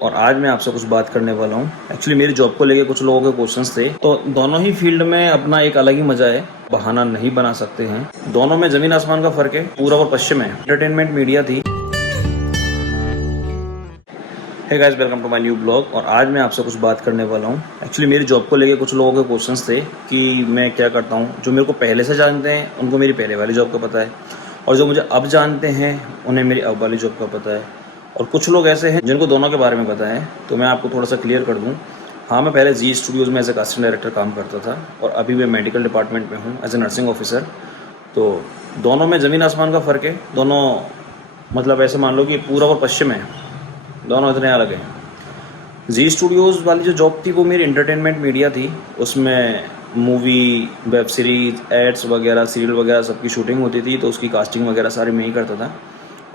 और आज मैं आपसे कुछ बात करने वाला हूँ। एक्चुअली मेरी जॉब को लेके कुछ लोगों के क्वेश्चंस थे, तो दोनों ही फील्ड में अपना एक अलग ही मजा है, बहाना नहीं बना सकते हैं। दोनों में जमीन आसमान का फर्क है, पूरब और पश्चिम है। एंटरटेनमेंट मीडिया थी। Hey guys, welcome to my new blog. और आज मैं आपसे कुछ बात करने वाला हूँ। एक्चुअली मेरी जॉब को लेके कुछ लोगों के क्वेश्चंस थे कि मैं क्या करता हूँ। जो मेरे को पहले से जानते हैं उनको मेरी पहले वाली जॉब का पता है, और जो मुझे अब जानते हैं उन्हें मेरी अब वाली जॉब का पता है। और कुछ लोग ऐसे हैं जिनको दोनों के बारे में पता है, तो मैं आपको थोड़ा सा क्लियर कर दूँ। हाँ, मैं पहले जी स्टूडियोज़ में एज ए कास्टिंग डायरेक्टर काम करता था, और अभी मैं मेडिकल डिपार्टमेंट में हूँ एज ए नर्सिंग ऑफिसर। तो दोनों में ज़मीन आसमान का फ़र्क है। दोनों मतलब ऐसे मान लो कि पूरब और पश्चिम है, दोनों इतने अलग हैं। जी स्टूडियोज़ वाली जो जॉब थी वो मेरी एंटरटेनमेंट मीडिया थी। उसमें मूवी, वेब सीरीज, एड्स वगैरह, सीरियल वगैरह सबकी शूटिंग होती थी, तो उसकी कास्टिंग वगैरह सारी मैं ही करता था।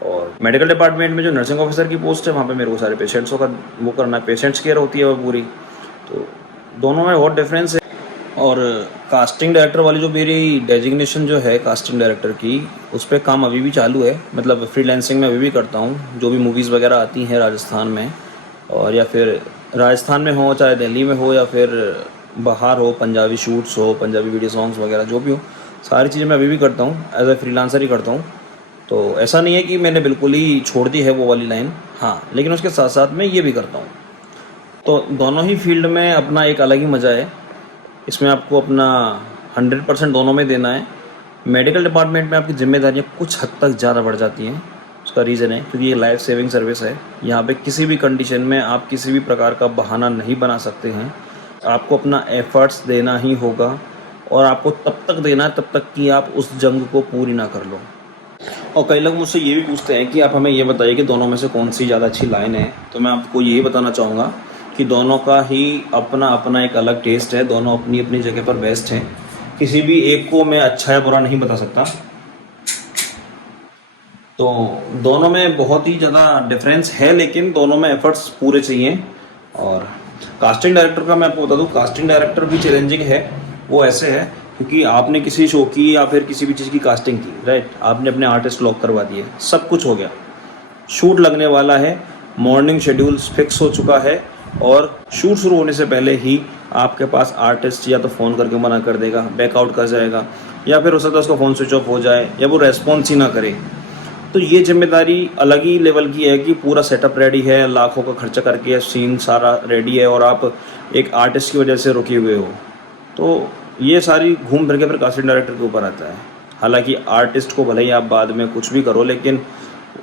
और मेडिकल डिपार्टमेंट में जो नर्सिंग ऑफिसर की पोस्ट है, वहाँ पे मेरे को सारे पेशेंट्सों का वो करना है, पेशेंट्स केयर होती है वो पूरी। तो दोनों में बहुत डिफरेंस है। और कास्टिंग डायरेक्टर वाली जो मेरी डेजिग्नेशन जो है कास्टिंग डायरेक्टर की, उस पर काम अभी भी चालू है। मतलब फ्रीलांसिंग में अभी भी करता हूँ। जो भी मूवीज़ वगैरह आती हैं राजस्थान में, और या फिर राजस्थान में हो, चाहे दिल्ली में हो, या फिर बाहर हो, पंजाबी शूट्स हो, पंजाबी वीडियो सॉन्ग्स वगैरह जो भी हो, सारी चीज़ें मैं अभी भी करता हूँ। एज ए फ्रीलांसर ही करता हूँ। तो ऐसा नहीं है कि मैंने बिल्कुल ही छोड़ दी है वो वाली लाइन, हाँ, लेकिन उसके साथ साथ मैं ये भी करता हूँ। तो दोनों ही फील्ड में अपना एक अलग ही मज़ा है। इसमें आपको अपना 100% दोनों में देना है। मेडिकल डिपार्टमेंट में आपकी जिम्मेदारियाँ कुछ हद तक ज़्यादा बढ़ जाती हैं। उसका रीज़न है क्योंकि ये लाइफ सेविंग सर्विस है। यहाँ पे किसी भी कंडीशन में आप किसी भी प्रकार का बहाना नहीं बना सकते हैं। आपको अपना एफर्ट्स देना ही होगा, और आपको तब तक देना है तब तक कि आप उस जंग को पूरी ना कर लो। और कई लोग मुझसे ये भी पूछते हैं कि आप हमें ये बताइए कि दोनों में से कौन सी ज़्यादा अच्छी लाइन है। तो मैं आपको यही बताना चाहूँगा कि दोनों का ही अपना अपना एक अलग टेस्ट है। दोनों अपनी अपनी जगह पर बेस्ट हैं। किसी भी एक को मैं अच्छा या बुरा नहीं बता सकता। तो दोनों में बहुत ही ज़्यादा डिफरेंस है, लेकिन दोनों में एफर्ट्स पूरे चाहिए। और कास्टिंग डायरेक्टर का मैं आपको बता दूं, कास्टिंग डायरेक्टर भी चैलेंजिंग है। वो ऐसे है क्योंकि आपने किसी शो की या फिर किसी भी चीज़ की कास्टिंग की, राइट, आपने अपने आर्टिस्ट लॉक करवा दिए, सब कुछ हो गया, शूट लगने वाला है, मॉर्निंग शेड्यूल फिक्स हो चुका है, और शूट शुरू होने से पहले ही आपके पास आर्टिस्ट या तो फ़ोन करके मना कर देगा, बैकआउट कर जाएगा, या फिर हो सकता है उसका फ़ोन स्विच ऑफ हो जाए, या वो रेस्पॉन्स ही ना करे। तो ये जिम्मेदारी अलग ही लेवल की है कि पूरा सेटअप रेडी है, लाखों का खर्चा करके सीन सारा रेडी है, और आप एक आर्टिस्ट की वजह से रुके हुए हो। तो ये सारी घूम फिर के फिर कास्टिंग डायरेक्टर के ऊपर आता है। हालांकि आर्टिस्ट को भले ही आप बाद में कुछ भी करो, लेकिन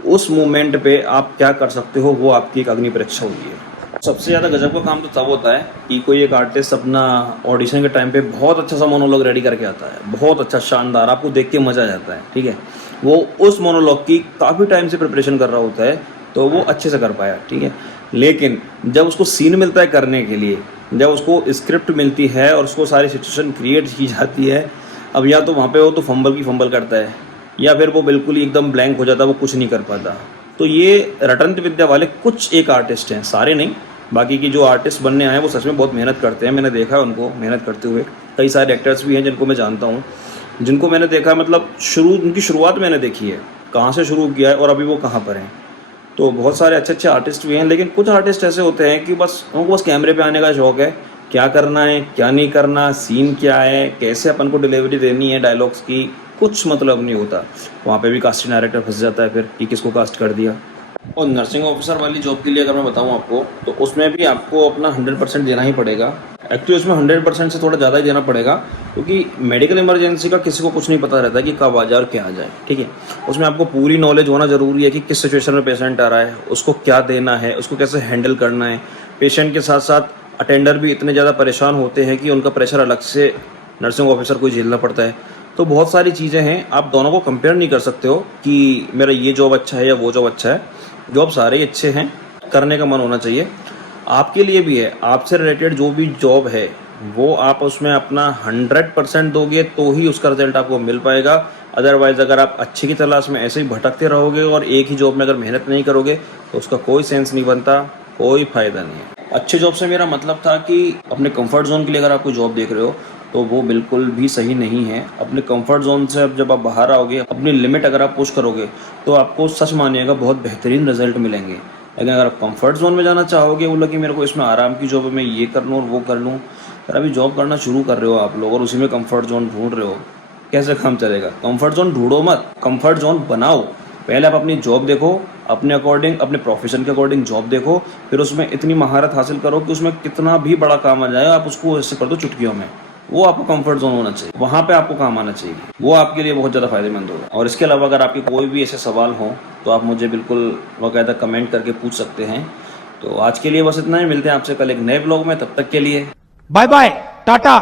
उस मोमेंट पे आप क्या कर सकते हो वो आपकी एक अग्नि परीक्षा होती है। सबसे ज़्यादा गजब का काम तो तब होता है कि कोई एक आर्टिस्ट अपना ऑडिशन के टाइम पे बहुत अच्छा सा मोनोलॉग रेडी करके आता है, बहुत अच्छा, शानदार, आपको देख के मज़ा आ जाता है, ठीक है। वो उस मोनोलॉग की काफ़ी टाइम से प्रिपरेशन कर रहा होता है, तो वो अच्छे से कर पाया, ठीक है। लेकिन जब उसको सीन मिलता है करने के लिए, जब उसको स्क्रिप्ट मिलती है और उसको सारी सिचुएशन क्रिएट की जाती है, अब या तो वहाँ पे वो तो फंबल की फंबल करता है, या फिर वो बिल्कुल ही एकदम ब्लैंक हो जाता है, वो कुछ नहीं कर पाता। तो ये रटंत विद्या वाले कुछ एक आर्टिस्ट हैं, सारे नहीं। बाकी की जो आर्टिस्ट बनने आए हैं वो सच में बहुत मेहनत करते हैं। मैंने देखा है उनको मेहनत करते हुए। कई सारे एक्टर्स भी हैं जिनको मैं जानता हूँ, जिनको मैंने देखा, मतलब उनकी शुरुआत मैंने देखी है, कहाँ से शुरू किया है और अभी वो कहाँ पर हैं। तो बहुत सारे अच्छे अच्छे आर्टिस्ट भी हैं, लेकिन कुछ आर्टिस्ट ऐसे होते हैं कि बस उनको बस कैमरे पे आने का शौक है, क्या करना है क्या नहीं करना, सीन क्या है, कैसे अपन को डिलीवरी देनी है डायलॉग्स की, कुछ मतलब नहीं होता। वहाँ पे भी कास्टिंग डायरेक्टर फंस जाता है फिर कि किसको कास्ट कर दिया। और नर्सिंग ऑफिसर वाली जॉब के लिए अगर मैं बताऊँ आपको, तो उसमें भी आपको अपना 100% देना ही पड़ेगा। एक्चुअली उसमें 100% से थोड़ा ज़्यादा ही देना पड़ेगा, क्योंकि मेडिकल इमरजेंसी का किसी को कुछ नहीं पता रहता कि कब आ जाए और क्या आ जाए, ठीक है। उसमें आपको पूरी नॉलेज होना ज़रूरी है कि किस सिचुएशन में पेशेंट आ रहा है, उसको क्या देना है, उसको कैसे हैंडल करना है। पेशेंट के साथ साथ अटेंडर भी इतने ज़्यादा परेशान होते हैं कि उनका प्रेशर अलग से नर्सिंग ऑफिसर को झेलना पड़ता है। तो बहुत सारी चीज़ें हैं, आप दोनों को कंपेयर नहीं कर सकते हो कि मेरा ये जॉब अच्छा है या वो जॉब अच्छा है। जॉब सारे ही अच्छे हैं, करने का मन होना चाहिए। आपके लिए भी है, आपसे रिलेटेड जो भी जॉब है वो आप उसमें अपना 100% दोगे तो ही उसका रिजल्ट आपको मिल पाएगा। अदरवाइज़ अगर आप अच्छे की तलाश में ऐसे ही भटकते रहोगे और एक ही जॉब में अगर मेहनत नहीं करोगे तो उसका कोई सेंस नहीं बनता, कोई फ़ायदा नहीं है। अच्छे जॉब से मेरा मतलब था कि अपने कंफर्ट जोन के लिए अगर आप कोई जॉब देख रहे हो तो वो बिल्कुल भी सही नहीं है। अपने कंफर्ट जोन से अब जब आप बाहर आओगे, अपनी लिमिट अगर आप पुश करोगे, तो आपको सच मानिएगा बहुत बेहतरीन रिजल्ट मिलेंगे। लेकिन अगर आप कंफर्ट जोन में जाना चाहोगे, बोलो कि मेरे को इसमें आराम की जॉब है, मैं ये कर लूँ और वो कर लूँ, यार अभी जॉब करना शुरू कर रहे हो आप लोग और उसी में कंफर्ट जोन ढूंढ रहे हो, कैसे काम चलेगा। कंफर्ट जोन ढूंढो मत, कंफर्ट जोन बनाओ। पहले आप अपनी जॉब देखो, अपने अकॉर्डिंग, अपने प्रोफेशन के अकॉर्डिंग जॉब देखो, फिर उसमें इतनी महारत हासिल करो कि उसमें कितना भी बड़ा काम आ जाए आप उसको ऐसे कर दो चुटकियों में। वो आपका कंफर्ट जोन होना चाहिए, वहाँ पे आपको काम आना चाहिए, वो आपके लिए बहुत ज़्यादा फायदेमंद होगा। और इसके अलावा अगर आपके कोई भी ऐसे सवाल हों तो आप मुझे बिल्कुल बाकायदा कमेंट करके पूछ सकते हैं। तो आज के लिए बस इतना ही, मिलते हैं आपसे कल एक नए ब्लॉग में, तब तक के लिए बाय बाय, टाटा।